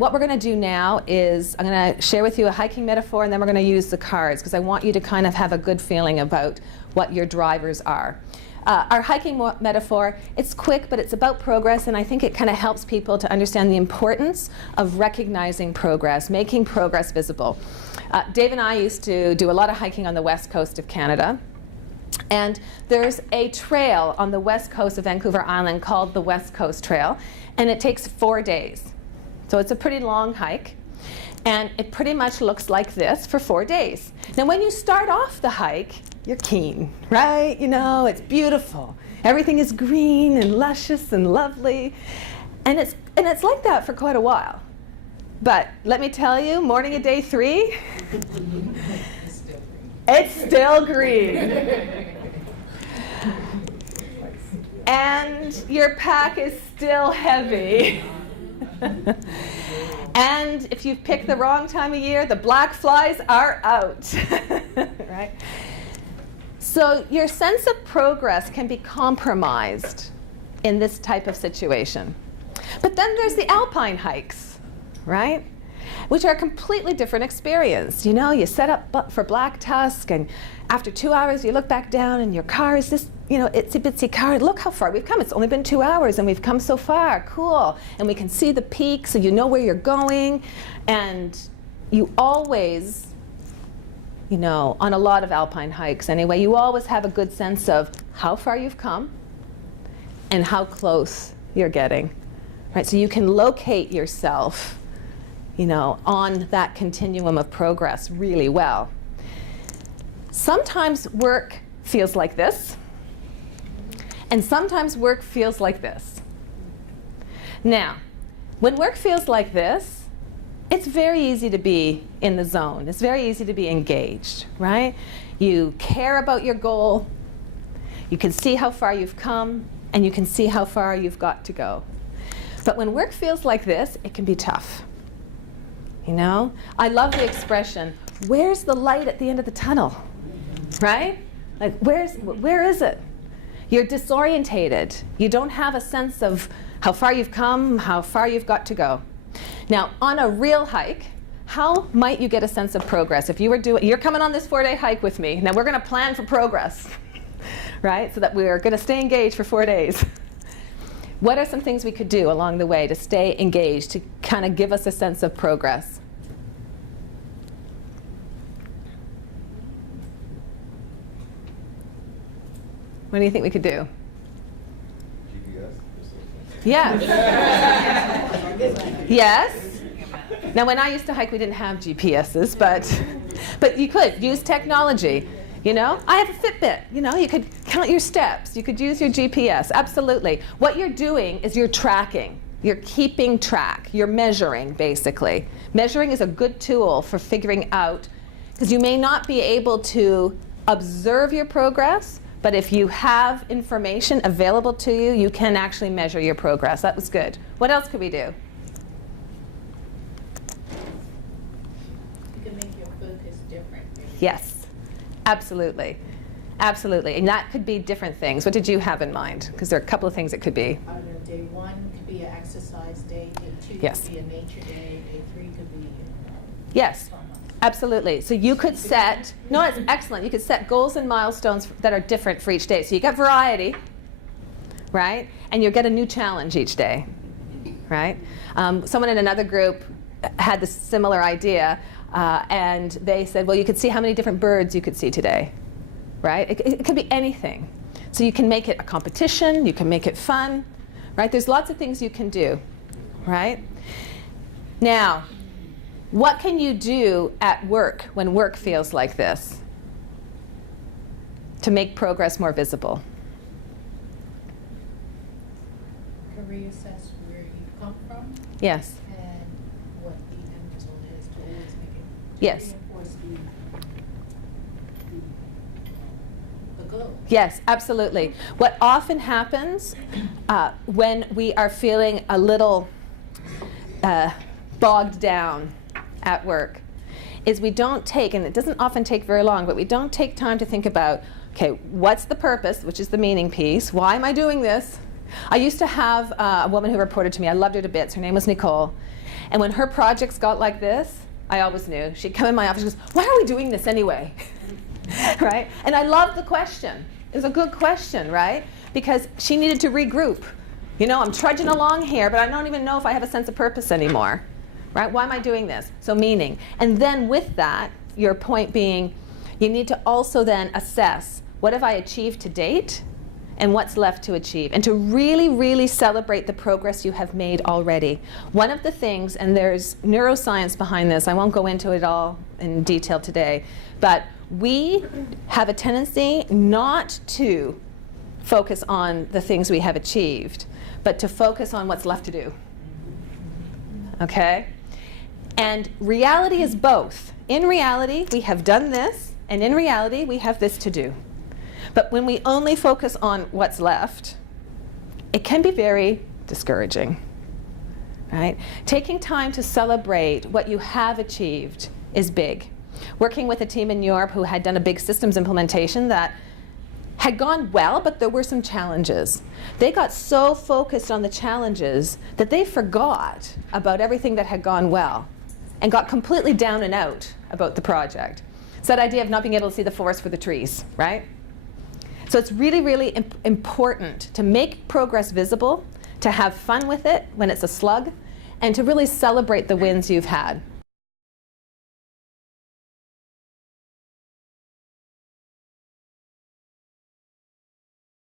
what we're going to do now is I'm going to share with you a hiking metaphor, and then we're going to use the cards, because I want you to kind of have a good feeling about what your drivers are. Our hiking metaphor, it's quick, but it's about progress, and I think it kind of helps people to understand the importance of recognizing progress, making progress visible. Dave and I used to do a lot of hiking on the west coast of Canada. And there's a trail on the west coast of Vancouver Island called the West Coast Trail, and it takes 4 days. So it's a pretty long hike, and it pretty much looks like this for 4 days. Now when you start off the hike, you're keen, right? You know, it's beautiful. Everything is green and luscious and lovely, and it's like that for quite a while. But let me tell you, morning of day 3, it's still green. And your pack is still heavy. And if you've picked the wrong time of year, the black flies are out. Right? So your sense of progress can be compromised in this type of situation. But then there's the alpine hikes, right? Which are a completely different experience. You know, you set up for Black Tusk, and after 2 hours you look back down and your car is this, you know, itsy bitsy car. Look how far we've come. It's only been 2 hours and we've come so far. Cool. And we can see the peak, so you know where you're going. And you always, you know, on a lot of alpine hikes anyway, you always have a good sense of how far you've come and how close you're getting. Right? So you can locate yourself, you know, on that continuum of progress really well. Sometimes work feels like this, and sometimes work feels like this. Now, when work feels like this, it's very easy to be in the zone. It's very easy to be engaged, right? You care about your goal, you can see how far you've come, and you can see how far you've got to go. But when work feels like this, it can be tough. You know, I love the expression, where's the light at the end of the tunnel, right? Like, where is it? You're disorientated. You don't have a sense of how far you've come, how far you've got to go. Now, on a real hike, how might you get a sense of progress? If you were you're coming on this 4-day hike with me. Now we're going to plan for progress, right? So that we're going to stay engaged for 4 days. What are some things we could do along the way to stay engaged, to kind of give us a sense of progress? What do you think we could do? GPS? Yes. Yes. Now, when I used to hike, we didn't have GPSs, but you could use technology. You know, I have a Fitbit. You know, you could count your steps. You could use your GPS. Absolutely. What you're doing is you're tracking. You're keeping track. You're measuring, basically. Measuring is a good tool for figuring out, because you may not be able to observe your progress, but if you have information available to you, you can actually measure your progress. That was good. What else could we do? You can make your focus different. Yes. Absolutely. Absolutely. And that could be different things. What did you have in mind? Because there are a couple of things it could be. I don't know, day 1 could be an exercise day, day 2 Yes. could be a nature day, day 3 could be Yes. Absolutely. So you could set, no, it's excellent. You could set goals and milestones that are different for each day. So you get variety, right? And you'll get a new challenge each day, right? Someone in another group had this similar idea. And they said, well, you could see how many different birds you could see today, right? It could be anything. So you can make it a competition, you can make it fun, right? There's lots of things you can do, right? Now, what can you do at work when work feels like this to make progress more visible? reassess where you've come from Yes. and what the end result is to always make it Yes. reinforce the goal. Yes, absolutely. What often happens when we are feeling a little bogged down at work is we don't take, and it doesn't often take very long, but we don't take time to think about, okay, what's the purpose, which is the meaning piece? Why am I doing this? I used to have a woman who reported to me. I loved her to bits. Her name was Nicole. And when her projects got like this, I always knew. She'd come in my office and goes, why are we doing this anyway? Right? And I loved the question. It was a good question, right? Because she needed to regroup. You know, I'm trudging along here, but I don't even know if I have a sense of purpose anymore. Right? Why am I doing this? So meaning. And then with that, your point being, you need to also then assess, what have I achieved to date? And what's left to achieve, and to really, really celebrate the progress you have made already. One of the things, and there's neuroscience behind this, I won't go into it all in detail today, but we have a tendency not to focus on the things we have achieved, but to focus on what's left to do. Okay? And reality is both. In reality, we have done this, and in reality, we have this to do. But when we only focus on what's left, it can be very discouraging, right? Taking time to celebrate what you have achieved is big. Working with a team in Europe who had done a big systems implementation that had gone well, but there were some challenges. They got so focused on the challenges that they forgot about everything that had gone well and got completely down and out about the project. It's that idea of not being able to see the forest for the trees, right? So it's really, really important to make progress visible, to have fun with it when it's a slug, and to really celebrate the wins you've had.